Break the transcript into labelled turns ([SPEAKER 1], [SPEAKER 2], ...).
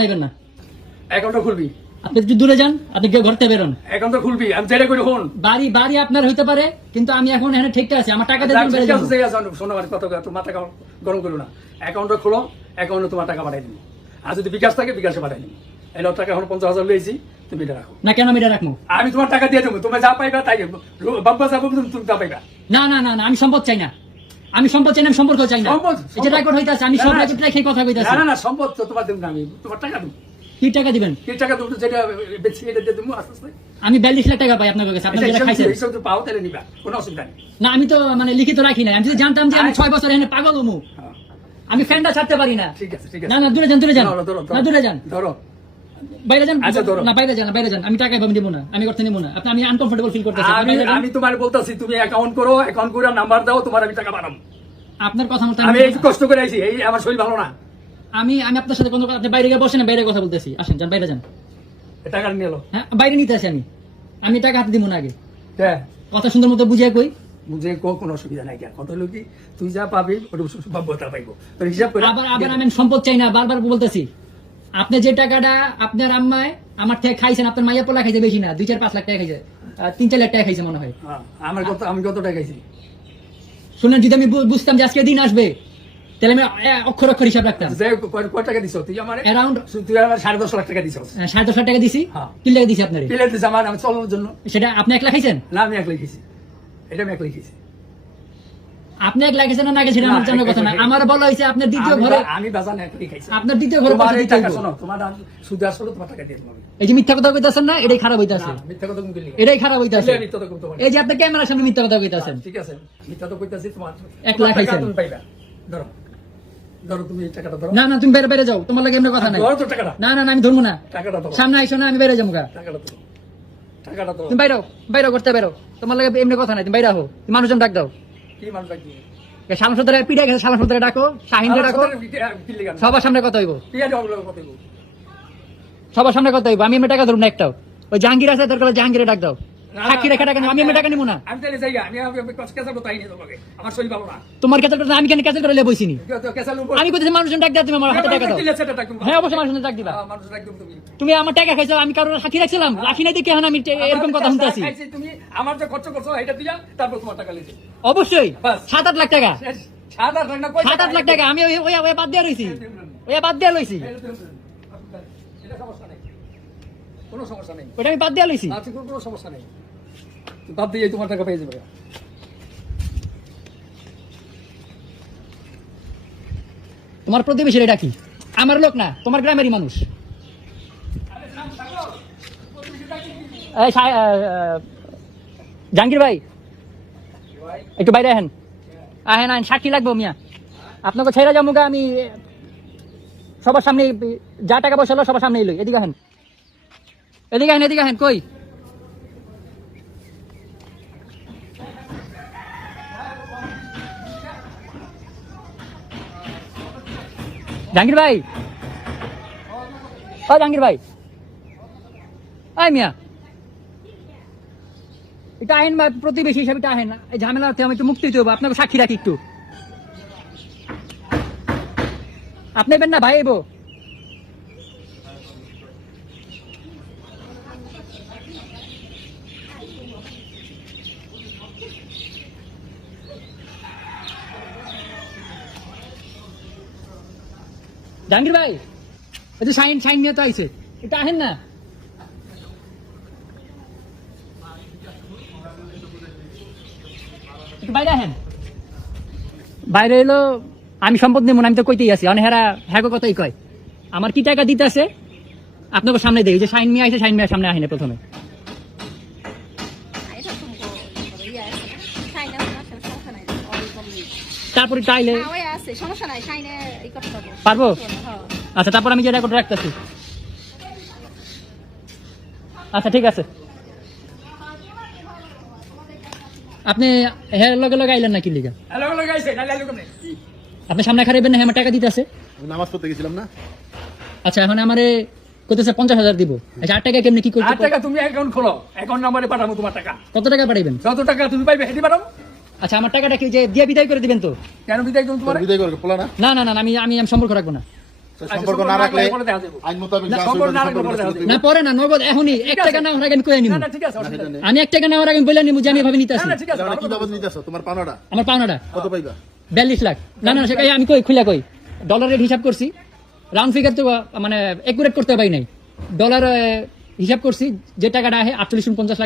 [SPEAKER 1] নেবেন না।
[SPEAKER 2] অ্যাকাউন্টটা খুলবি।
[SPEAKER 1] আপনি একটু দূরে যান আপনি বেরোন।
[SPEAKER 2] অ্যাকাউন্টটা খুলবি আমি যেটা করে ফোন
[SPEAKER 1] বাড়ি বাড়ি আপনার হইতে পারে কিন্তু আমি এখন এখানে ঠিক আছে আমার টাকা দিয়ে দিন, বেড়ে যাব।
[SPEAKER 2] শোনো আমার কথা মাথা গরম করো না। অ্যাকাউন্টটা খোলো অ্যাকাউন্টে তোমার টাকা পাঠাই দিবি। আর যদি বিকাশ থাকে বিকাশে পাঠাই দিবি। এই টাকা এখন পঞ্চাশ হাজার লইছি তুমি এটা রাখো।
[SPEAKER 1] না কেন আমি এটা রাখব?
[SPEAKER 2] আমি তোমার টাকা দিয়ে দেবো তুমি যা পাইবা তাই বাম্পা যাব তুমি তা পাইবা।
[SPEAKER 1] না না না না আমি সম্পদ চাই না। আমি সম্পদ চাই না সম্পর্ক চাই না। রেকর্ড হইতাছে আমি
[SPEAKER 2] না,
[SPEAKER 1] সব
[SPEAKER 2] না।
[SPEAKER 1] কথা
[SPEAKER 2] না
[SPEAKER 1] কইতাছি।
[SPEAKER 2] না না সম্পদ তো তোমার দেবো না আমি তোমার টাকা দেবো।
[SPEAKER 1] কি টাকা দিবেন?
[SPEAKER 2] কি টাকা যেটা বেশি এটা দিয়ে দেবো আস্তে আস্তে।
[SPEAKER 1] আমি বিয়াল্লিশ লাখ টাকা পাই আপনার কাছে যেটা খাইছেন।
[SPEAKER 2] তো পাও তাহলে নিবা কোনো অসুবিধা নেই।
[SPEAKER 1] না আমি তো মানে লিখিত রাখি না আমি যদি জানতাম যে আমি ছয় বছর এখানে পাগল হমু
[SPEAKER 2] হ্যাঁ,
[SPEAKER 1] আমি ফ্যানটা ছাড়তে পারি না।
[SPEAKER 2] ঠিক আছে ঠিক
[SPEAKER 1] না
[SPEAKER 2] আছে।
[SPEAKER 1] না দূরে যান দূরে যান। না দূরে যান।
[SPEAKER 2] ধরো।
[SPEAKER 1] বাইরে যান
[SPEAKER 2] আচ্ছা,
[SPEAKER 1] না বাইরে যান বাইরে যান আমি টাকা নেব না আমি করতে নেব না আপনি আমি আনকমফোর্টেবল ফিল করতেছি
[SPEAKER 2] আমি আমি তোমার বলতেছি তুমি অ্যাকাউন্ট করো অ্যাকাউন্ট করে নাম্বার দাও তোমার আমি টাকা পাঠাবো
[SPEAKER 1] আপনার কথা মতো
[SPEAKER 2] আমি
[SPEAKER 1] আমি
[SPEAKER 2] এই কষ্ট করে আইছি এই আমার শরীর ভালো না
[SPEAKER 1] আমি আমি আপনার সাথে কোনো আপনি বাইরে গিয়ে বসেন না, বাইরে কথা বলতেছি আসেন যান বাইরে যান
[SPEAKER 2] টাকা নিয়ে এলো
[SPEAKER 1] হ্যাঁ বাইরে নিতে আসি আমি আমি টাকা হাতে দিব না আগে
[SPEAKER 2] হ্যাঁ
[SPEAKER 1] কথা সুন্দর মতো বুঝিয়ে কই
[SPEAKER 2] বুঝে কোনো অসুবিধা নাই কত তুই যা পাবি ওটা বাব্যতা পাইবো হিসাব করে
[SPEAKER 1] আবার আবার আমি সম্পদ চাই না বারবার বলতেছি আপনি যে টাকাটা আপনার আম্মায় আমার থেকে খাইছেন আপনার মাইয়া পোলা খাইছে বেশি না দুই চার পাঁচ লাখ টাকা খাইছে। তিন চার লাখ টাকা খাইছে মনে হয়।
[SPEAKER 2] হ্যাঁ, আমার কত আমি কত টাকা খাইছি?
[SPEAKER 1] শুনেন যদি আমি বুঝতাম যে আজকে দিন আসবে তাহলে আমি অক্ষর অক্ষর হিসাব রাখতাম।
[SPEAKER 2] টাকা দিছ? তুই আমার?
[SPEAKER 1] অ্যারাউন্ড
[SPEAKER 2] তুই আমার সাড়ে দশ লাখ টাকা দিছ
[SPEAKER 1] সাড়ে দশ লাখ টাকা দিছি।
[SPEAKER 2] হ্যাঁ।
[SPEAKER 1] দিছি আপনার।
[SPEAKER 2] প্লেট দিছ আমার আমি চলার জন্য।
[SPEAKER 1] সেটা আপনি এক লাখ খাইছেন?
[SPEAKER 2] না আমি একলাই খেয়েছি এটা আমি খেয়েছি
[SPEAKER 1] আপনি এক লাখ খাইছেন না গেছেন আমার জানার কথা না আমার বলা হয়েছে আপনার দ্বিতীয় ঘরে
[SPEAKER 2] আমি একলাই খাইছি।
[SPEAKER 1] আপনার দ্বিতীয় ঘরে
[SPEAKER 2] এই
[SPEAKER 1] দিতে
[SPEAKER 2] টাকা শোনো তোমার সুদে আসলে তোমার টাকা দিয়ে দিবো
[SPEAKER 1] এই যে মিথ্যা কথা কইতাছেন না এটাই খারাপ হইতাছে।
[SPEAKER 2] না, মিথ্যা কথা কেন?
[SPEAKER 1] এটাই খারাপ হইতাছে। এই যে আপনি ক্যামেরার সামনে মিথ্যা কথা কইতাছেন।
[SPEAKER 2] ঠিক আছে। মিথ্যা তো কইতাছি তোমার
[SPEAKER 1] এক লাখ
[SPEAKER 2] টাকা
[SPEAKER 1] খাইছেন।
[SPEAKER 2] তুমি পাইবা। ধরো। ধরো তুমি এই ধরো।
[SPEAKER 1] না না তুমি বেড়ে বেড়ে যাও। তোমার লাগে এমনি কথা নাই।
[SPEAKER 2] ধরো তো টাকাটা।
[SPEAKER 1] না না আমি ধরবো না। সামনে আইসো না আমি বেড়ে যাব তুমি বাইরে বাইরে করতে বেরো তোমার লাগে এমনি কথা নাই তুমি বাইরে হো তুমি মানুষজন ডাক দাও।
[SPEAKER 2] কি মানুষ রাখবি
[SPEAKER 1] সালাম সদরে পিড়ে গেছে সালাম ডাকো শাহিনকে ডাকো। সবার সামনে কথা হইব। সবার সামনে কথা হইব। আমি মেটাকে টাকা ধরবো না একটাও। ওই জাহাঙ্গীর আছে দরকার জাহাঙ্গীরে ডাক দাও। সাক্ষী রেখে টাকা নেব, আমি টাকা নিবো না।
[SPEAKER 2] আমি তাহলে যাই আমি আমি কেসাল তাই তোমাকে আমার শরীর ভালো না।
[SPEAKER 1] তোমার ক্যান্সেল করতে আমি কেন ক্যান্সেল করে বইছি নি? আমি কোথায় মানুষজন ডাক দাও তুমি আমার হাতে টাকা দাও। হ্যাঁ অবশ্যই মানুষজন ডাক দিবা।
[SPEAKER 2] তুমি।
[SPEAKER 1] তুমি আমার টাকা খাইছো আমি কারোর সাক্ষী রাখছিলাম। রাখি নাই দেখে এখন আমি এরকম কথা
[SPEAKER 2] তুমি আমার যে খরচ করছ এটা দিয়া তারপর তোমার টাকা
[SPEAKER 1] অবশ্যই। সাত আট লাখ টাকা।
[SPEAKER 2] সাত আট লাখ না
[SPEAKER 1] সাত আট লাখ টাকা। আমি ওই ওই ওই বাদ দিয়ে রইছি। ওই বাদ দিয়ে লইছি।
[SPEAKER 2] এটা সমস্যা নেই। কোনো সমস্যা নেই।
[SPEAKER 1] ওটা আমি বাদ দিয়ে লইছি।
[SPEAKER 2] কোনো সমস্যা নেই। বাদ দিয়ে তোমার টাকা পেয়ে যাবে।
[SPEAKER 1] তোমার প্রতিবেশীর এটা কি? আমার লোক না, তোমার গ্রামেরই মানুষ। জাহাঙ্গীর ভাই, একটু বাইরে আহেন। আহেন আহেন, সাক্ষী লাগবো মিয়া। আপনাকে ছেড়ে যাব আমি সবার সামনে যা টাকা পয়সা সবার সামনে এলো এদিকে আহেন। এদিকে আহেন এদিকে আহেন, কই? জাহাঙ্গীর ভাই। ও জাহাঙ্গীর ভাই। আয় মিয়া। এটা আইন বা প্রতিবেশী হিসাবে এটা আইন এই ঝামেলা আমি একটু মুক্তি দেবো আপনাকে সাক্ষী রাখি একটু। আপনি না, ভাই এবো জাহাঙ্গীর ভাই এই সাইন সাইন নিয়ে তো আইছে এটা আহেন না? বাইরে এলো আমি সম্পদ নেব আমি তো কইতেই আছি। অনেক হেরা হ্যাঁ কথাই কয়। আমার কি টাকা দিতে আছে? আপনাকে সামনে দেই যে সাইন মিয়া আছে সাইন মিয়া সামনে আহেন প্রথমে। তারপরে
[SPEAKER 3] না, ওই আছে, সমস্যা নাই, শাইনে ই করতে পারব।
[SPEAKER 1] পারব?
[SPEAKER 3] হ্যাঁ।
[SPEAKER 1] আচ্ছা তারপর আমি যে রেকর্ড রাখতেছি। আচ্ছা ঠিক আছে। আপনি হ্যাঁ লগে লগে আইলেন নাকি লিগা?
[SPEAKER 2] কেমনে
[SPEAKER 1] আপনি সামনে খারাইবেন না হ্যাঁ আমার টাকা দিতে আছে
[SPEAKER 4] নামাজ পড়তে গেছিলাম না।
[SPEAKER 1] আচ্ছা এখন আমারে কইতেছে পঞ্চাশ হাজার দিব। আচ্ছা আট টাকা কেমনি কি
[SPEAKER 2] আট
[SPEAKER 1] করতে
[SPEAKER 2] টাকা তুমি অ্যাকাউন্ট খোলো অ্যাকাউন্ট নাম্বারে পাঠাবো তোমার টাকা।
[SPEAKER 1] কত টাকা পাঠাইবেন?
[SPEAKER 2] যত টাকা তুমি পাইবে হেঁটে পাঠাবো।
[SPEAKER 1] আচ্ছা আমার টাকাটা কি যে দিয়ে বিদায় করে দিবেন তো?
[SPEAKER 2] কেন বিদায় করুন তোমার?
[SPEAKER 4] বিদায় করে পোলা না।
[SPEAKER 1] না না না আমি আমি সম্পর্ক রাখব না।
[SPEAKER 4] সম্পর্ক না রাখলে
[SPEAKER 2] পরে দেখা যাবে।
[SPEAKER 4] আইন মোতাবেক
[SPEAKER 2] না,
[SPEAKER 4] যা
[SPEAKER 2] সম্পর্ক
[SPEAKER 4] আছে,
[SPEAKER 2] না রাখলে
[SPEAKER 4] সম্পর্ক
[SPEAKER 2] পরে দেখা
[SPEAKER 4] নষ্ট
[SPEAKER 2] যাবে।
[SPEAKER 1] না নগদ এখনই। এক টাকা না হওয়ার আগে আমি কয়ে নিব
[SPEAKER 2] না, না, ঠিক আছে, অসুবিধা নেই।
[SPEAKER 1] আমি এক টাকা না হওয়ার আগে বলে নিব যে আমি এভাবে নিতে আসি
[SPEAKER 2] না, না, ঠিক আছে,
[SPEAKER 4] তাহলে কি বাবদ
[SPEAKER 2] কথা।
[SPEAKER 4] নিতেছো তোমার পাওনাটা?
[SPEAKER 1] আমার পাওনাটা।
[SPEAKER 4] কত পাইবা?
[SPEAKER 1] বিয়াল্লিশ লাখ। না না সেটাই আমি কই খুলে কই? ডলার রেট হিসাব করছি। রাউন্ড ফিগার তো মানে একুরেট করতে পারি নাই। ডলার হিসাব করছি যে টাকাটা আহে আটচল্লিশ পঞ্চাশ লাখ